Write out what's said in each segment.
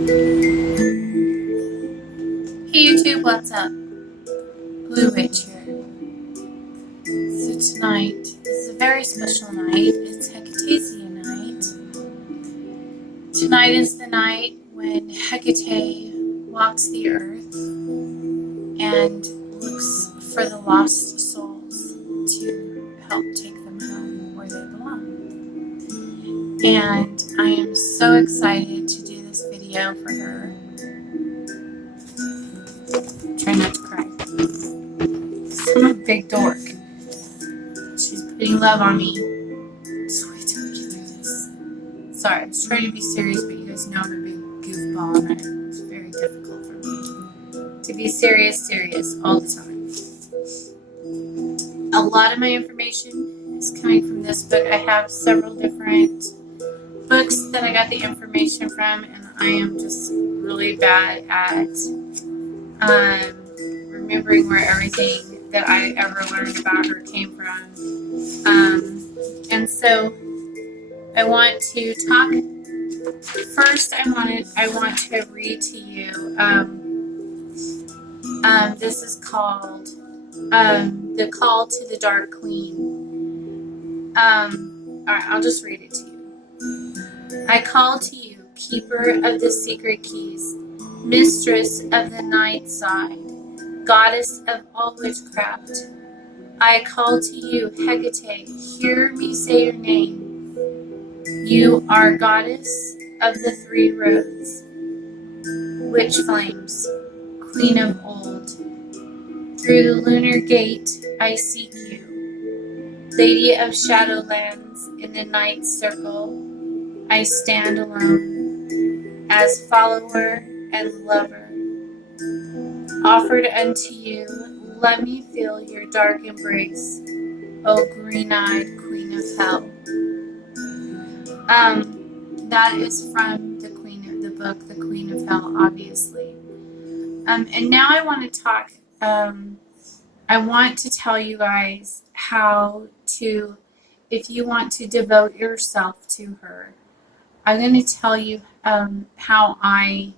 Hey YouTube, what's up? Blue Witch here. So tonight is a very special night. It's Hecate night. Tonight is the night when Hecate walks the earth and looks for the lost souls to help take them home where they belong. And I am so excited to do this video for her. Try not to cry. I'm a big dork. She's putting love on me. Just wait till we get through this. Sorry, I was trying to be serious, but you guys know I'm a big goofball and it's very difficult for me to be serious all the time. A lot of my information is coming from this book. I have several different books that I got the information from, and I am just really bad at remembering where everything that I ever learned about her came from. And so I want to talk. First, I want to read to you. This is called "The Call to the Dark Queen." All right, I'll just read it to you. I call to you, keeper of the secret keys, mistress of the night side, goddess of all witchcraft. I call to you, Hecate. Hear me say your name. You are goddess of the three roads, witch flames, queen of old. Through the lunar gate I seek you, lady of shadowlands. In the night circle I stand alone, as follower and lover. Offered unto you, let me feel your dark embrace, O green-eyed queen of hell. That is from the book, The Queen of Hell, obviously. And now I want to talk, I want to tell you guys how to, if you want to devote yourself to her, I'm going to tell you how I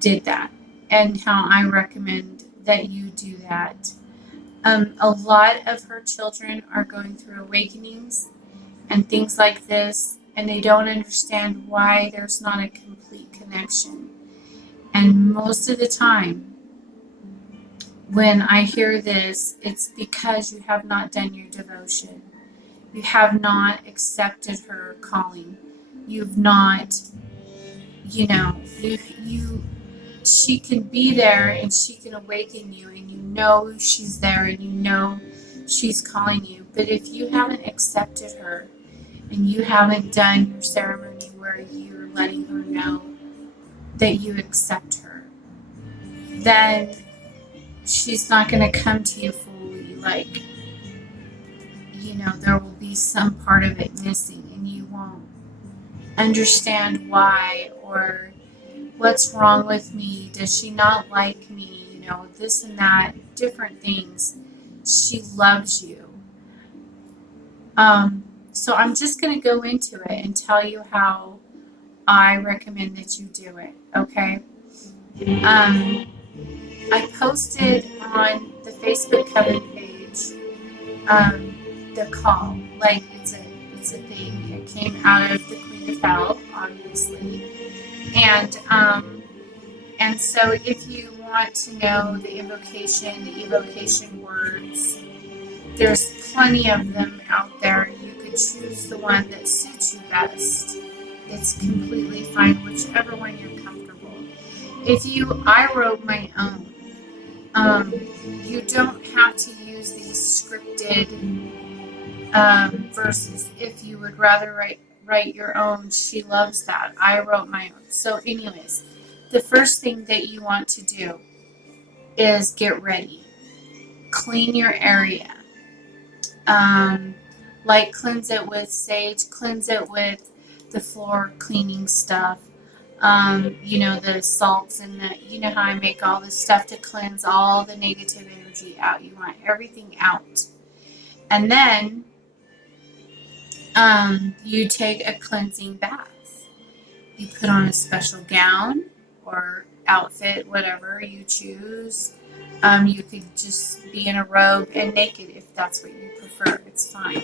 did that and how I recommend that you do that. A lot of her children are going through awakenings and things like this, and they don't understand why there's not a complete connection. And most of the time, when I hear this, it's because you have not done your devotion. You have not accepted her calling. You've not, she can be there and she can awaken you, and you know she's there and you know she's calling you. But if you haven't accepted her and you haven't done your ceremony where you're letting her know that you accept her, then she's not going to come to you fully. Like, there will be some part of it missing and you won't understand why, or what's wrong with me, does she not like me, this and that, different things. She loves you. So I'm just going to go into it and tell you how I recommend that you do it, okay? I posted on the Facebook coven page the call, like it's a thing. It came out of the Queen of Hell, obviously, and so if you want to know the evocation words, there's plenty of them out there. You could choose the one that suits you best. It's completely fine, whichever one you're comfortable. I wrote my own. You don't have to use these scripted verses. If you would rather write your own, she loves that. I wrote my own. So anyways, the first thing that you want to do is get ready. Clean your area. Like cleanse it with sage, cleanse it with the floor cleaning stuff. The salts and how I make all this stuff to cleanse all the negative energy out. You want everything out. And then you take a cleansing bath. You put on a special gown or outfit, whatever you choose. You could just be in a robe and naked if that's what you prefer. It's fine.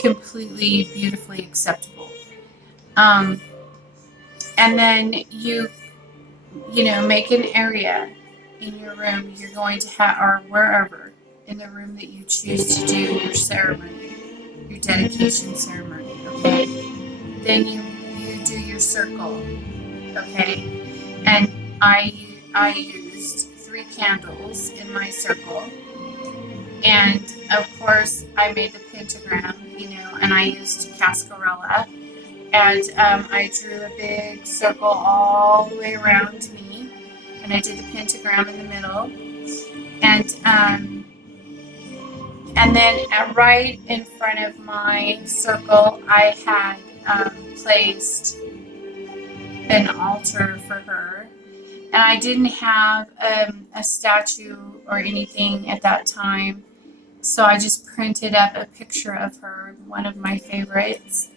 Completely beautifully acceptable. Um, and then make an area in your room you're going to have, or wherever in the room that you choose to do your ceremony, your dedication ceremony. Okay. Then you do your circle. Okay. And I used 3 candles in my circle, and of course I made the pentagram, and I used cascarilla, and I drew a big circle all the way around me, and I did the pentagram in the middle, and then right in front of my circle I had placed an altar for her. And I didn't have a statue or anything at that time, so I just printed up a picture of her, one of my favorites.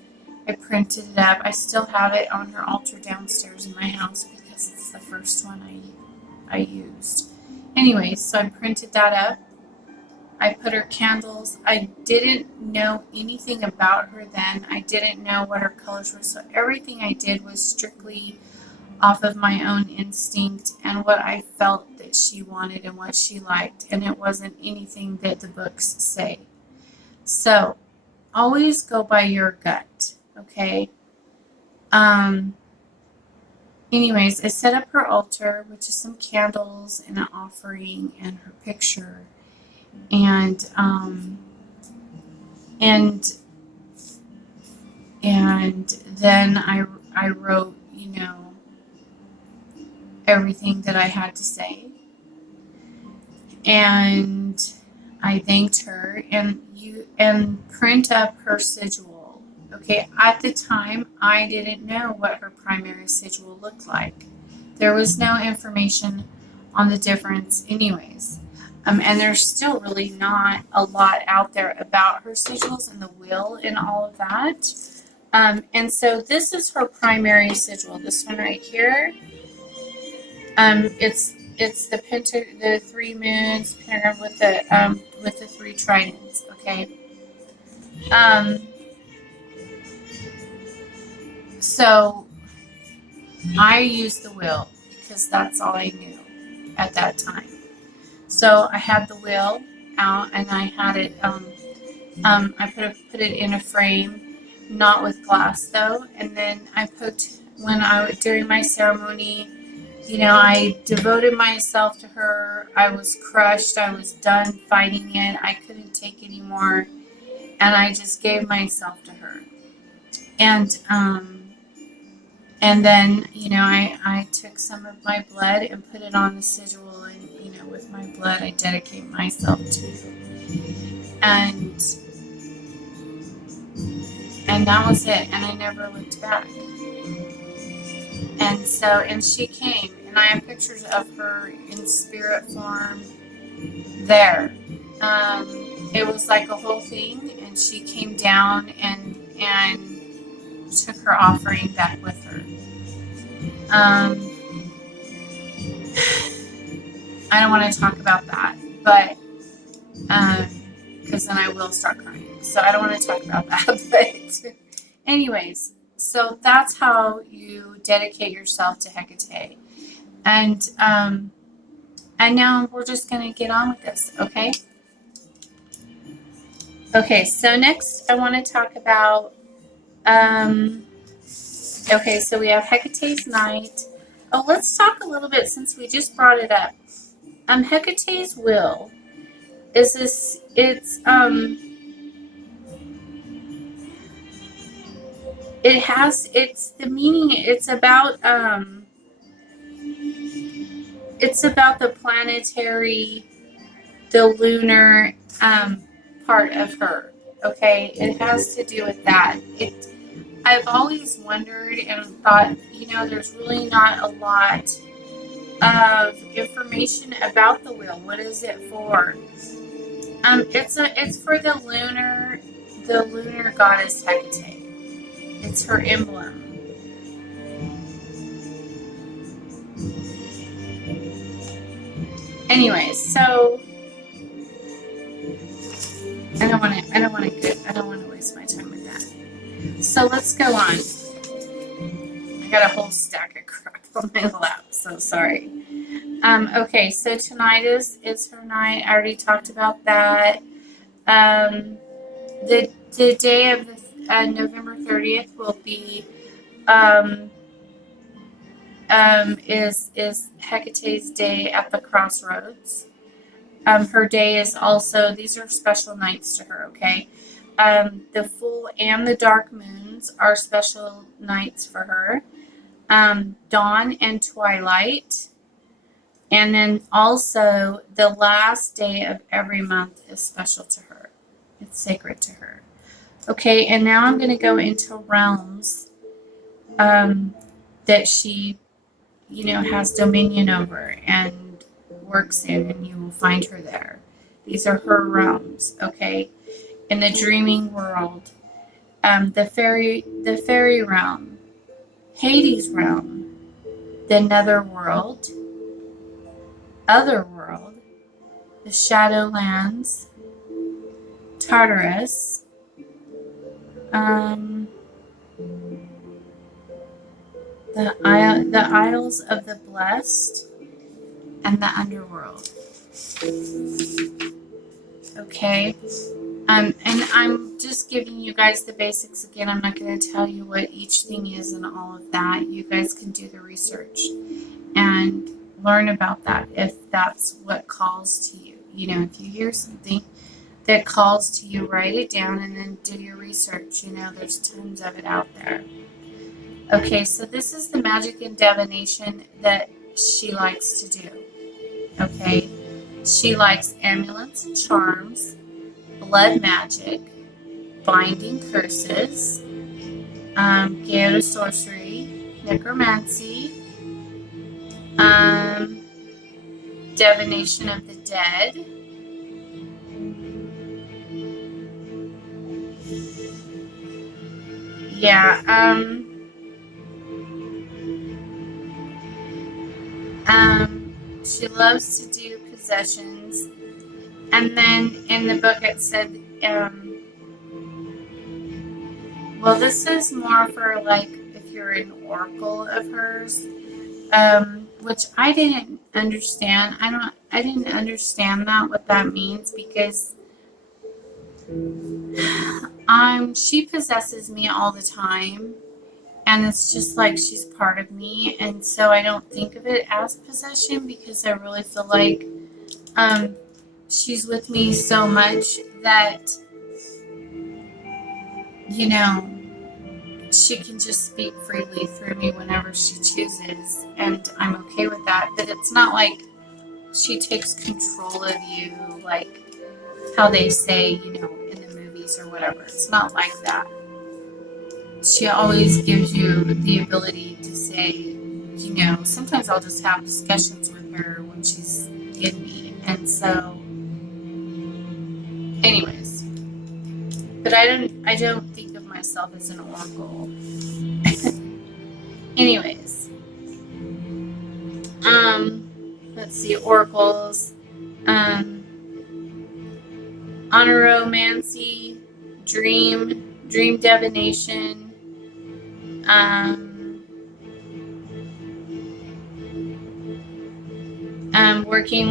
I printed it up. I still have it on her altar downstairs in my house because it's the first one I used. Anyways, so I printed that up. I put her candles. I didn't know anything about her then. I didn't know what her colors were, so everything I did was strictly off of my own instinct and what I felt that she wanted and what she liked, and it wasn't anything that the books say. So always go by your gut, okay? Anyways, I set up her altar with just some candles and an offering and her picture, and then I wrote, everything that I had to say, and I thanked her, and print up her sigil. Okay, at the time I didn't know what her primary sigil looked like. There was no information on the difference anyways. And there's still really not a lot out there about her sigils and the will and all of that. And so this is her primary sigil. This one right here. It's the 3 moons pentagram with the 3 tridents. Okay. So I used the wheel because that's all I knew at that time. So I had the wheel out, and I had it. I put it in a frame, not with glass though. And then during my ceremony, I devoted myself to her. I was crushed. I was done fighting it. I couldn't take anymore, and I just gave myself to her. And then, I took some of my blood and put it on the sigil, and, with my blood, I dedicate myself to you. And that was it. And I never looked back. And she came, and I have pictures of her in spirit form there. It was like a whole thing, and she came down and took her offering back with her. I don't want to talk about that, but because then I will start crying. So I don't want to talk about that. But anyways, so that's how you dedicate yourself to Hecate. And now we're just going to get on with this, okay? Okay, so next I want to talk about, okay, so we have Hecate's night. Oh, let's talk a little bit since we just brought it up. Hecate's will is this, it's the meaning, it's about the planetary, the lunar part of her. Okay, it has to do with that. I've always wondered and thought, there's really not a lot of information about the wheel. What is it for? It's for the lunar goddess Hecate. It's her emblem. anyways, so I don't want to waste my time with that. So let's go on. I got a whole stack of crap on my lap, so sorry. Okay, so tonight is her night. I already talked about that. The day of the November 30th will be is Hecate's day at the crossroads. Her day is also, these are special nights to her, okay? The full and the dark moons are special nights for her. Dawn and twilight. And then also the last day of every month is special to her. It's sacred to her. Okay, and now I'm going to go into realms that she, has dominion over and works in, and you will find her there. These are her realms, okay? In the dreaming world, the fairy realm, Hades realm, the nether world, other world, the Shadowlands, Tartarus, the Isles of the Blessed, and the Underworld. Okay, and I'm just giving you guys the basics again. I'm not going to tell you what each thing is and all of that. You guys can do the research and learn about that if that's what calls to you. If you hear something that calls to you, write it down and then do your research. There's tons of it out there. Okay, so this is the magic and divination that she likes to do. Okay, she likes amulets and charms, blood magic, binding curses, Gaelic sorcery, necromancy, divination of the dead, she loves to do possessions. And then in the book it said, well, this is more for like if you're an oracle of hers, which I didn't understand. I didn't understand what that means, because she possesses me all the time, and it's just like she's part of me, and so I don't think of it as possession, because I really feel like she's with me so much that she can just speak freely through me whenever she chooses, and I'm okay with that. But it's not like she takes control of you, like how they say, in the movies or whatever. It's not like that. She always gives you the ability to say, sometimes I'll just have discussions with her when she's in me. And so, anyways, but I don't think of myself as an oracle. Anyways, let's see, oracles, oniromancy, dream divination, working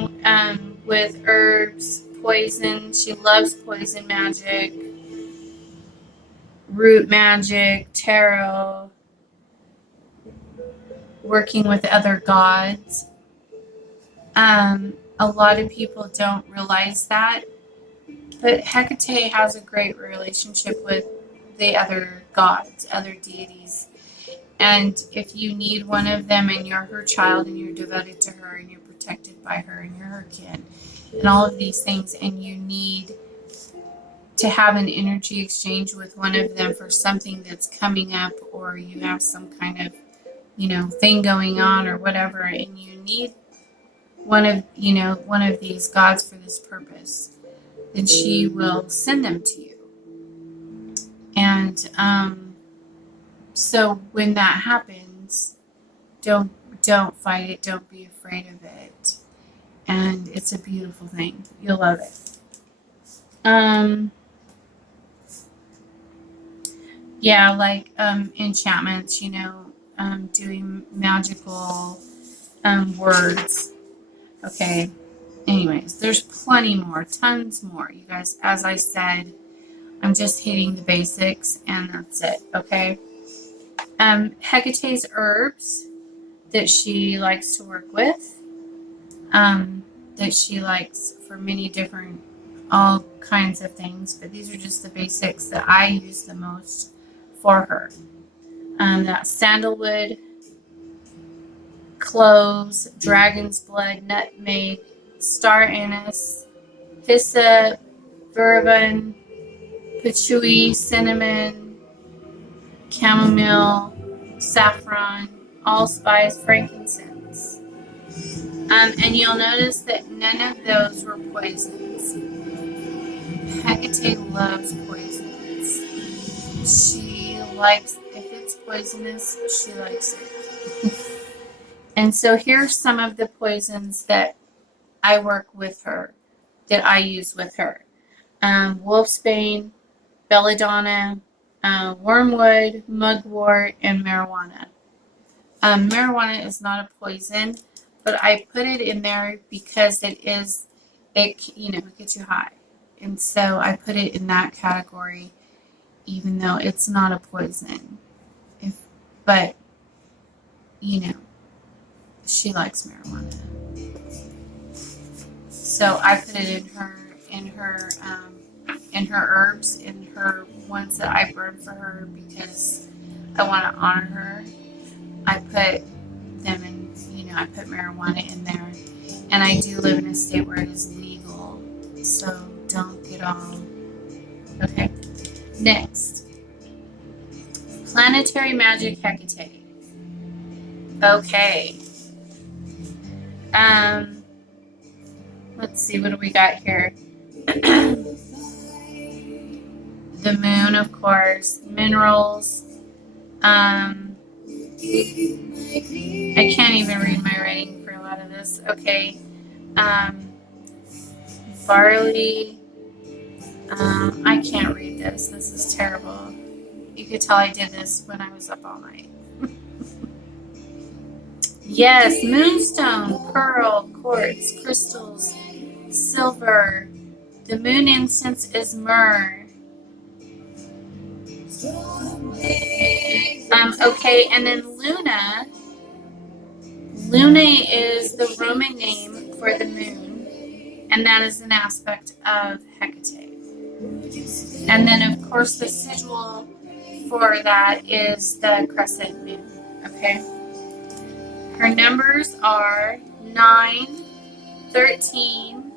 with herbs, poison. She loves poison magic, root magic, tarot, working with other gods. A lot of people don't realize that, but Hecate has a great relationship with the other gods, other deities. And if you need one of them and you're her child and you're devoted to her and you're protected by her and you're her kin and all of these things, and you need to have an energy exchange with one of them for something that's coming up, or you have some kind of, thing going on or whatever, and you need one of these gods for this purpose, then she will send them to you. And so when that happens, don't fight it. Don't be afraid of it. And it's a beautiful thing. You'll love it. Yeah, like enchantments, doing magical words. Okay. Anyways, there's plenty more, tons more. You guys, as I said, I'm just hitting the basics and that's it. Okay. Hecate's herbs that she likes to work with, that she likes for many different, all kinds of things, but these are just the basics that I use the most for her. That's sandalwood, cloves, dragon's blood, nutmeg, star anise, hyssop, vervain, patchouli, cinnamon, chamomile, saffron, allspice, frankincense. And you'll notice that none of those were poisons. Hecate loves poisons. She likes, if it's poisonous, she likes it. And so here's some of the poisons that I work with her, that I use with her. Wolfsbane, belladonna, wormwood, mugwort, and marijuana. Marijuana is not a poison, but I put it in there because it gets you high. And so I put it in that category, even though it's not a poison. But she likes marijuana. So I put it in her herbs, in her ones that I burn for her because I want to honor her. I put them in, I put marijuana in there. And I do live in a state where it is legal. So don't get all. Okay. Next. Planetary Magic Hecate. Okay. Let's see, what do we got here? The moon, of course. Minerals. I can't even read my writing for a lot of this. Okay. Barley. I can't read this. This is terrible. You could tell I did this when I was up all night. Yes, moonstone, pearl, quartz, crystals, silver. The moon incense is myrrh. Okay, and then Luna. Luna is the Roman name for the moon, and that is an aspect of Hecate. And then, of course, the sigil for that is the crescent moon. Okay. Her numbers are 9, 13,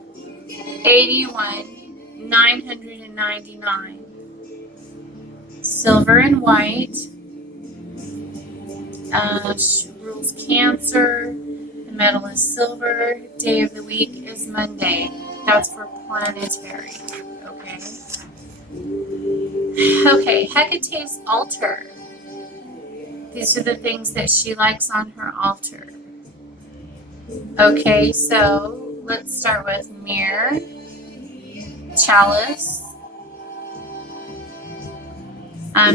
81, 999. Silver and white. She rules Cancer. The metal is silver. Day of the week is Monday. That's for Planetary. Okay. Okay, Hecate's altar. These are the things that she likes on her altar. Okay, so let's start with mirror, chalice,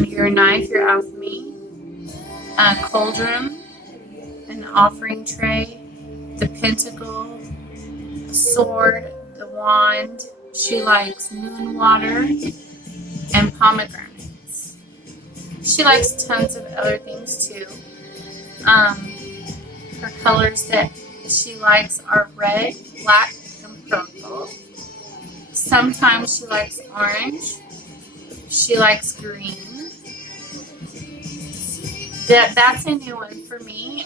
your knife, your alchemy, cauldron, an offering tray, the pentacle, a sword, the wand. She likes moon water and pomegranates. She likes tons of other things too. Her colors that she likes are red, black, and purple. Sometimes she likes orange. She likes green. That's a new one for me.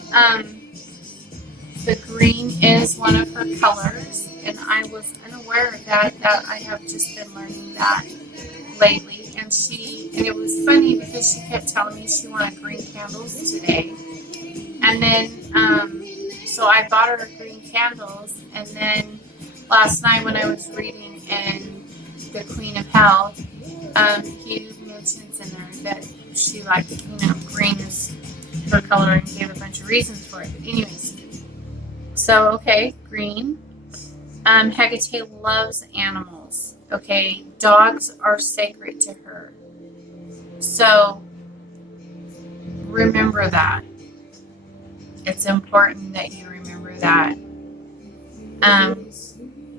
The green is one of her colors, and I was unaware of that I have just been learning that lately. And it was funny because she kept telling me she wanted green candles today. And then, so I bought her green candles, and then last night when I was reading in The Queen of Hell, he mentions in there that she liked, green is her color and gave a bunch of reasons for it. But anyways, so, okay, green. Hecate loves animals, okay? Dogs are sacred to her. So remember that. It's important that you remember that.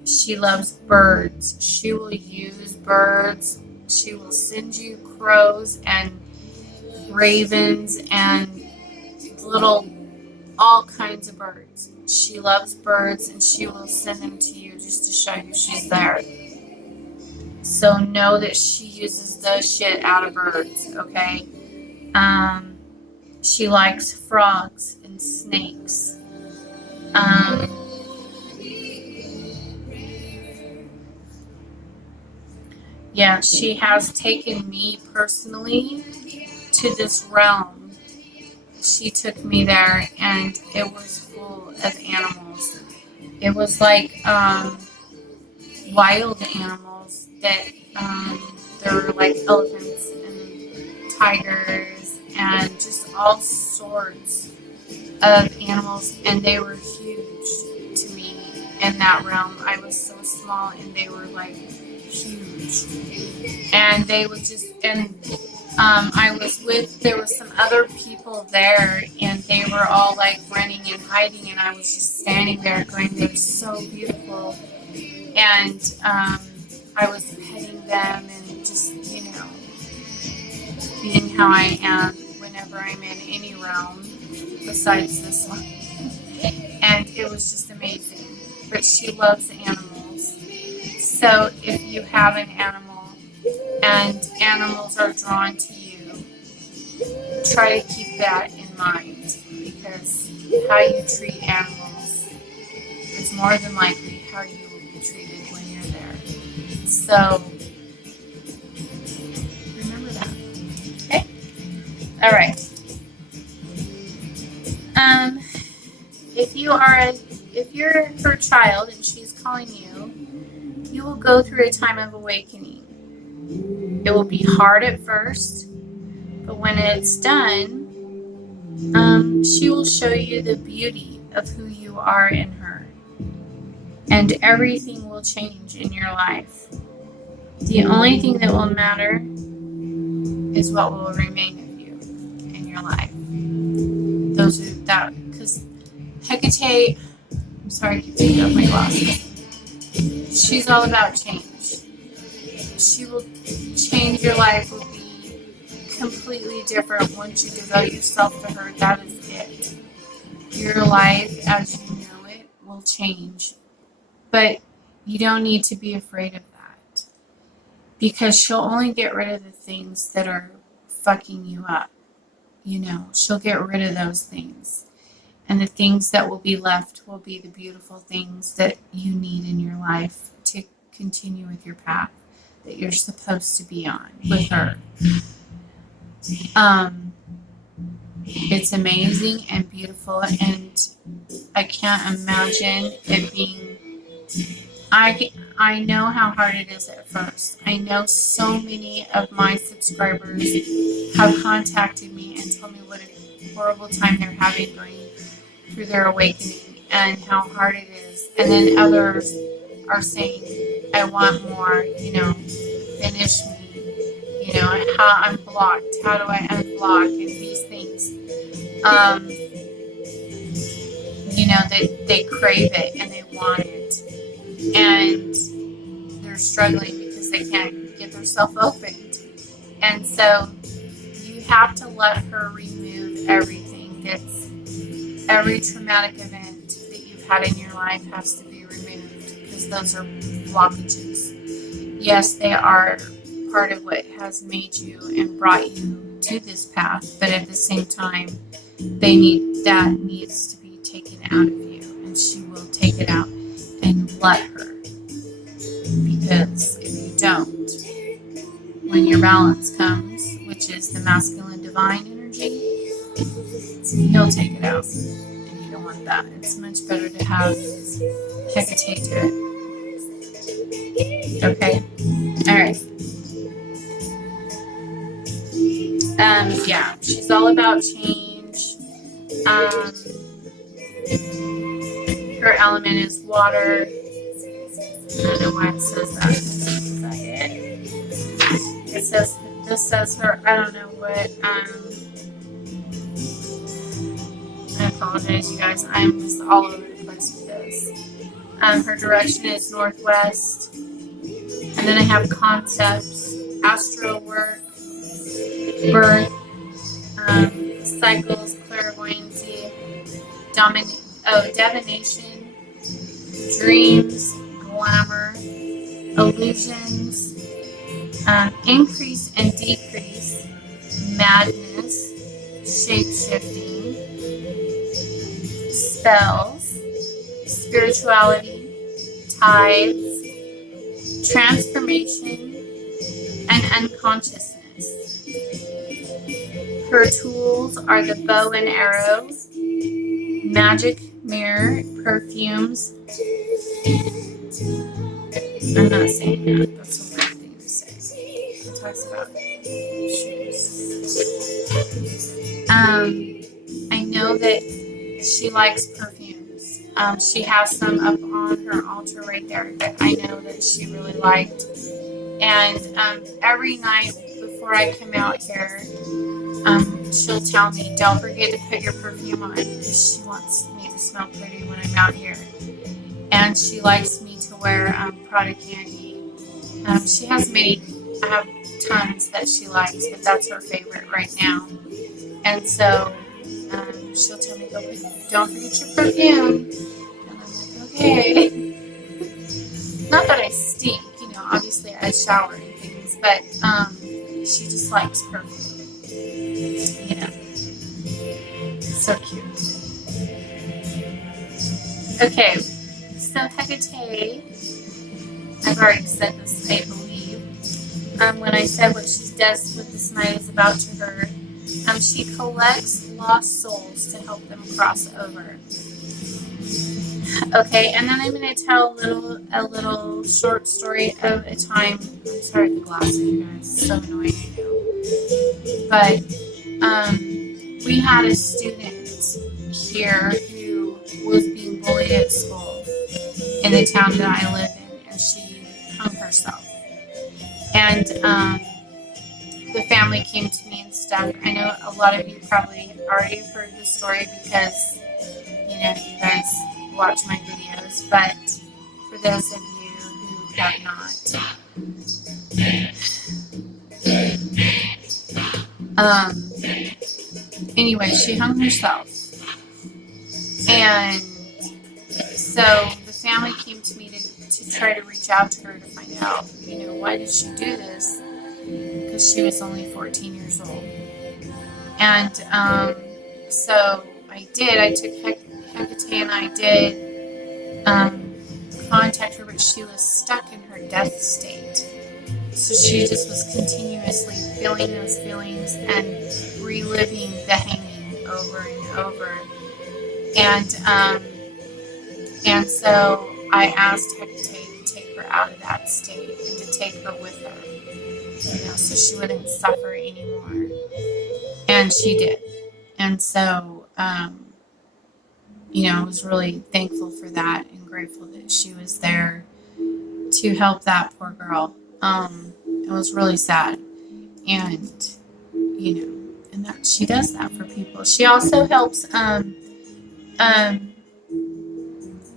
She loves birds. She will use birds. She will send you crows and ravens and little, all kinds of birds. She loves birds and she will send them to you just to show you she's there. So know that she uses the shit out of birds, okay? She likes frogs and snakes. Yeah, she has taken me personally to this realm. She took me there and it was full of animals. It was like wild animals that there were like elephants and tigers and just all sorts of animals, and they were huge to me in that realm. I was so small and they were like huge, and they would just, and I was with, there were some other people there and they were all like running and hiding, and I was just standing there going, they're so beautiful. And I was petting them and just, being how I am whenever I'm in any realm besides this one. And it was just amazing. But she loves animals. So if you have an animal and animals are drawn to you, try to keep that in mind, because how you treat animals is more than likely how you will be treated when you're there. So remember that. Okay? All right. If you're her child and she's calling you, you will go through a time of awakening. It will be hard at first, but when it's done, she will show you the beauty of who you are in her, and everything will change in your life. The only thing that will matter is what will remain of you in your life. Those are that, because Hecate, I'm sorry, I keep taking off my glasses. She's all about change. She will change, your life will be completely different once you devote yourself to her. That is it. Your life as you know it will change. But you don't need to be afraid of that, because she'll only get rid of the things that are fucking you up. She'll get rid of those things. And the things that will be left will be the beautiful things that you need in your life to continue with your path that you're supposed to be on with her. It's amazing and beautiful, and I can't imagine it being, I know how hard it is at first. I know so many of my subscribers have contacted me and told me what a horrible time they're having going through their awakening and how hard it is. And then others are saying, I want more, finish me, how I'm blocked, how do I unblock, and these things. They crave it and they want it. And they're struggling because they can't get themselves opened. And so you have to let her remove everything every traumatic event that you've had in your life has to be removed, because those are blockages. Yes, they are part of what has made you and brought you to this path, but at the same time, that needs to be taken out of you, and she will take it out, and let her. Because if you don't, when your balance comes, which is the masculine divine energy, he'll take it out, and you don't want that. It's much better to have Hecate do it. Okay? Alright. Yeah, she's all about change. Her element is water. don't know why it says that. Is that it? It says, this says her, I don't know what, I apologize, you guys. I'm just all over the place with this. Her direction is northwest. And then I have concepts, astral work, birth, cycles, clairvoyancy, divination, dreams, glamour, illusions, increase and decrease, madness, shape-shifting, spells, spirituality, tides, transformation, and unconsciousness. Her tools are the bow and arrow, magic mirror, perfumes. I'm not saying that. That's a weird thing to say. It talks about shoes. I know that she likes perfumes. She has some up on her altar right there that I know that she really liked. And every night before I come out here, she'll tell me, don't forget to put your perfume on, because she wants me to smell pretty when I'm out here. And she likes me to wear Prada candy. She has many, I have tons that she likes, but that's her favorite right now. And so she'll tell me, don't forget your perfume. And I'm like, okay. Not that I stink, obviously I shower and things, but she just likes perfume. So cute. Okay, so Hecate, I've already said this, I believe, when I said what she does with this night is about to her. She collects lost souls to help them cross over. Okay, and then I'm going to tell a little short story of a time. I'm sorry, the glasses, you guys. It's so annoying, I know. But we had a student here who was being bullied at school in the town that I live in, and she hung herself. And the family came to me and stuff. I know a lot of you probably already heard the story because, you guys watch my videos, but for those of you who have not, anyway, she hung herself. And so the family came to me to try to reach out to her to find out, why did she do this? Because she was only 14 years old. And so I did. I took Hecate and I did contact her, but she was stuck in her death state. So she just was continuously feeling those feelings and reliving the hanging over and over. And so I asked Hecate to take her out of that state and to take her with her, so she wouldn't suffer anymore. And she did. And so, I was really thankful for that and grateful that she was there to help that poor girl. It was really sad. And, and that she does that for people. She also helps,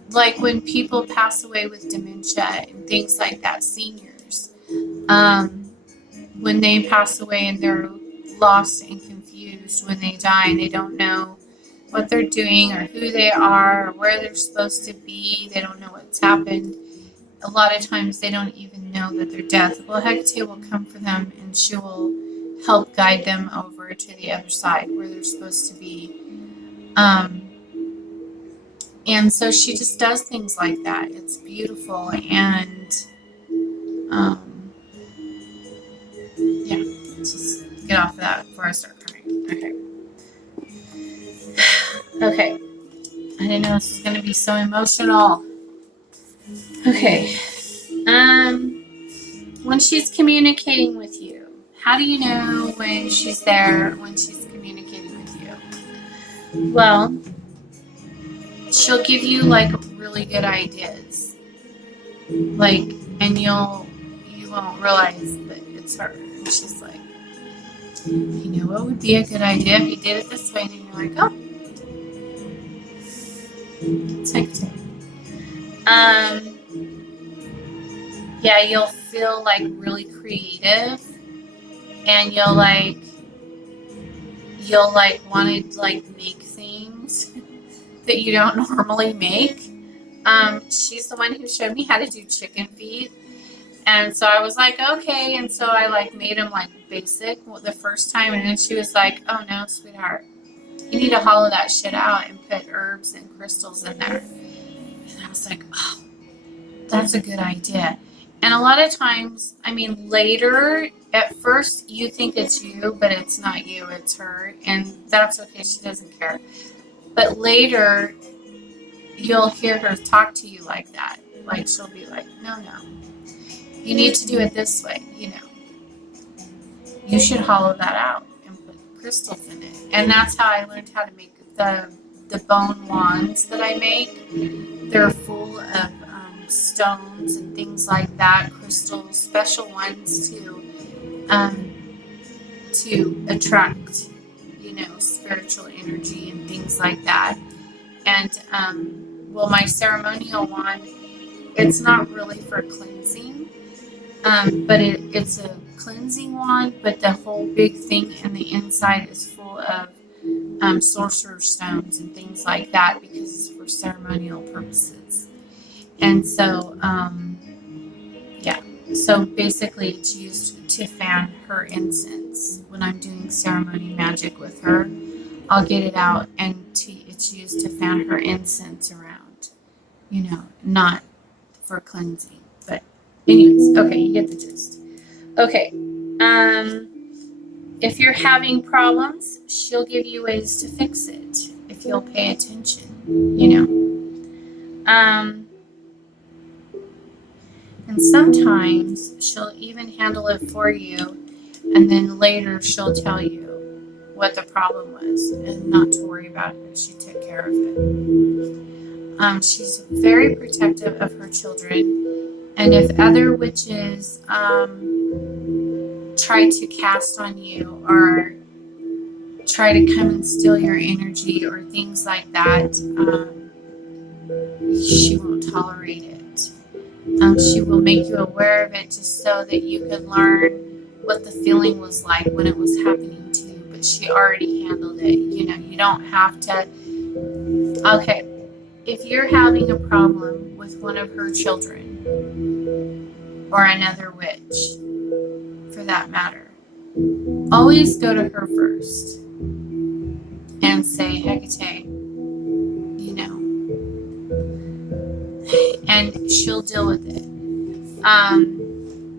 like when people pass away with dementia and things like that, seniors, when they pass away and they're lost and confused when they die and they don't know what they're doing or who they are or where they're supposed to be, they don't know what's happened. A lot of times they don't even know that they're dead. Well, Hecate will come for them and she will help guide them over to the other side where they're supposed to be. And so she just does things like that. It's beautiful. And yeah, just get off of that before I start crying. Okay. I didn't know this was going to be so emotional. Okay. When she's communicating with you, how do you know when she's there, when she's communicating with you? Well, she'll give you like really good ideas. Like, and you won't realize, but it's her. And she's like, you know what would be a good idea if you did it this way? And you're like, oh, it's Hecate. Yeah, you'll feel like really creative, and you'll like want to like make things that you don't normally make. She's the one who showed me how to do chicken feet. And so I was like, okay. And so I like made them like basic the first time. And then she was like, oh no, sweetheart, you need to hollow that shit out and put herbs and crystals in there. And I was like, oh, that's a good idea. And a lot of times, I mean, later, at first you think it's you, but it's not you, it's her. And that's okay. She doesn't care. But later, you'll hear her talk to you like that. Like, she'll be like, no, you need to do it this way, you know. You should hollow that out and put crystals in it. And that's how I learned how to make the bone wands that I make. They're full of stones and things like that, crystals, special ones to attract, you know, spiritual energy and things like that. And well, my ceremonial wand, it's not really for cleansing, but it's a cleansing wand, but the whole big thing in the inside is full of sorcerer's stones and things like that, because it's for ceremonial purposes. And so, yeah, so basically it's used to fan her incense. When I'm doing ceremony magic with her, I'll get it out, and it's used to fan her incense around, you know, not for cleansing. But anyways, okay, you get the gist. Okay, if you're having problems, she'll give you ways to fix it if you'll pay attention, you know. And sometimes she'll even handle it for you, and then later she'll tell you what the problem was and not to worry about it. She took care of it. She's very protective of her children, and if other witches try to cast on you or try to come and steal your energy or things like that, she won't tolerate it. She will make you aware of it just so that you can learn what the feeling was like when it was happening to you. But she already handled it. You know, you don't have to. Okay, if you're having a problem with one of her children or another witch, for that matter, always go to her first and say, Hecate, you know, and she'll deal with it.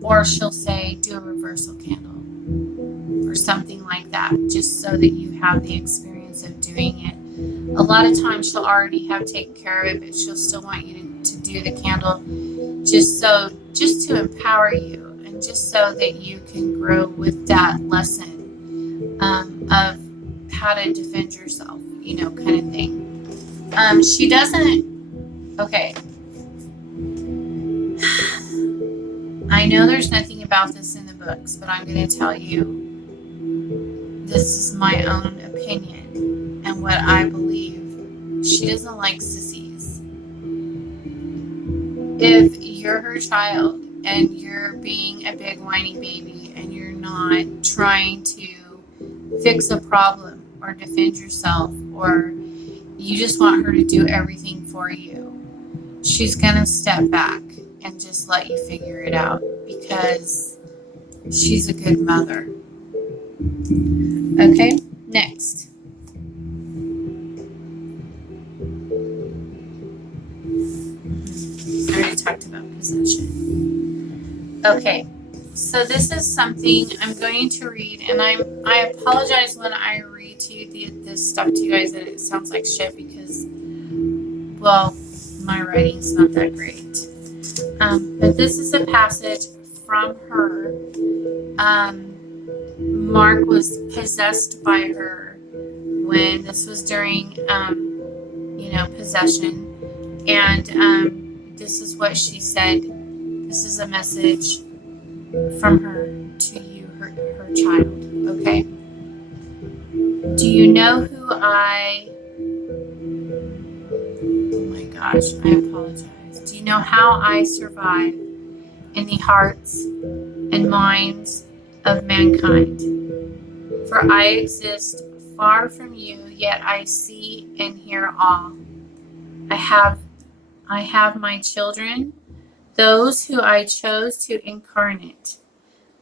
Or she'll say, do a reversal candle or something like that, just so that you have the experience of doing it. A lot of times she'll already have taken care of it, but she'll still want you to do the candle just to empower you, and just so that you can grow with that lesson of how to defend yourself, you know, kind of thing. She doesn't, okay. I know there's nothing about this in the books, but I'm going to tell you, this is my own opinion and what I believe. She doesn't like sissies. If you're her child and you're being a big whiny baby and you're not trying to fix a problem or defend yourself, or you just want her to do everything for you, she's going to step back and just let you figure it out, because she's a good mother. Okay, next. I already talked about possession. Okay, so this is something I'm going to read, and I apologize when I read to you this stuff to you guys that it sounds like shit, because, well, my writing's not that great. But this is a passage from her. Mark was possessed by her when this was during, you know, possession. And this is what she said This is a message from her to you, her child, okay? Do you know who oh my gosh, I apologize. Do you know how I survive in the hearts and minds of mankind? For I exist far from you, yet I see and hear all. I have my children, those who I chose to incarnate.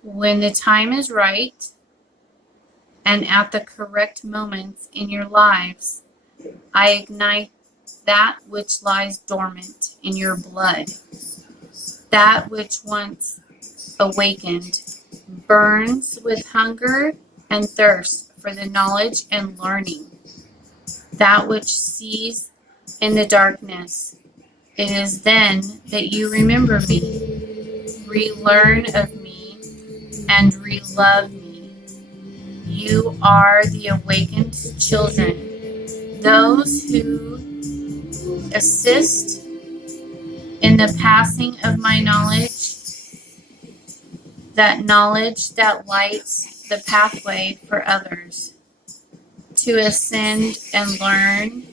When the time is right and at the correct moments in your lives, I ignite that which lies dormant in your blood, that which once awakened, burns with hunger and thirst for the knowledge and learning, that which sees in the darkness. It is then that you remember me, relearn of me, and relove me. You are the awakened children, those who assist in the passing of my knowledge, that knowledge that lights the pathway for others to ascend and learn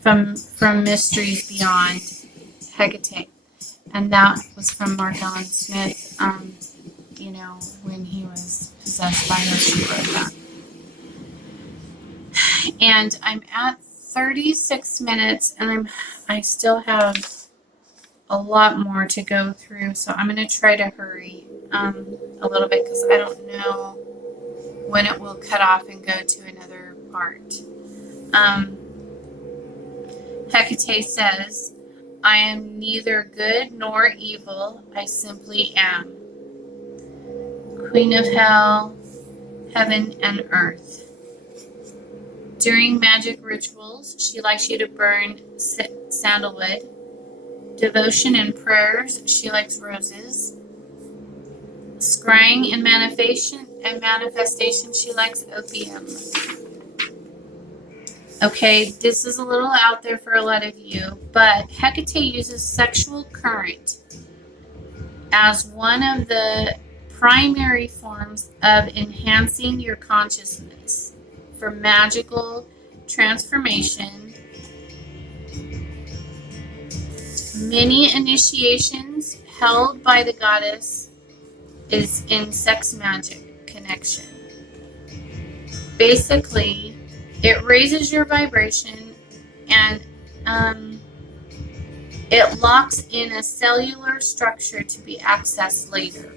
from mysteries beyond Hecate. And that was from Mark Allen Smith, when he was possessed by her, she wrote that. And I'm at 36 minutes, and I still have a lot more to go through, so I'm going to try to hurry a little bit because I don't know when it will cut off and go to another part. Hecate says, I am neither good nor evil, I simply am. Queen of hell, heaven, and earth. During magic rituals, she likes you to burn sandalwood. Devotion and prayers, she likes roses. Scrying and manifestation, she likes opium. Okay, this is a little out there for a lot of you, but Hecate uses sexual current as one of the primary forms of enhancing your consciousness for magical transformation. Many initiations held by the goddess is in sex magic connection. Basically, it raises your vibration and it locks in a cellular structure to be accessed later.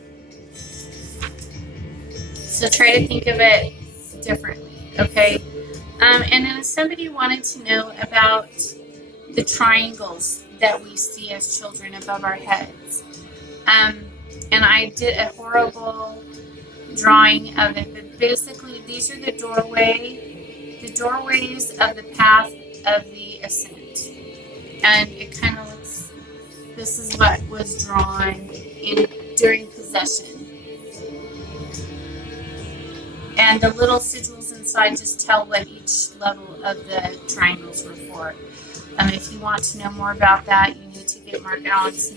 So try to think of it differently, okay? And then somebody wanted to know about the triangles that we see as children above our heads. And I did a horrible drawing of it, but basically these are the doorways of the path of the ascent. And it kind of looks, this is what was drawn during possession. And the little sigils inside just tell what each level of the triangles were for. If you want to know more about that, you need to get Mark Allen Smith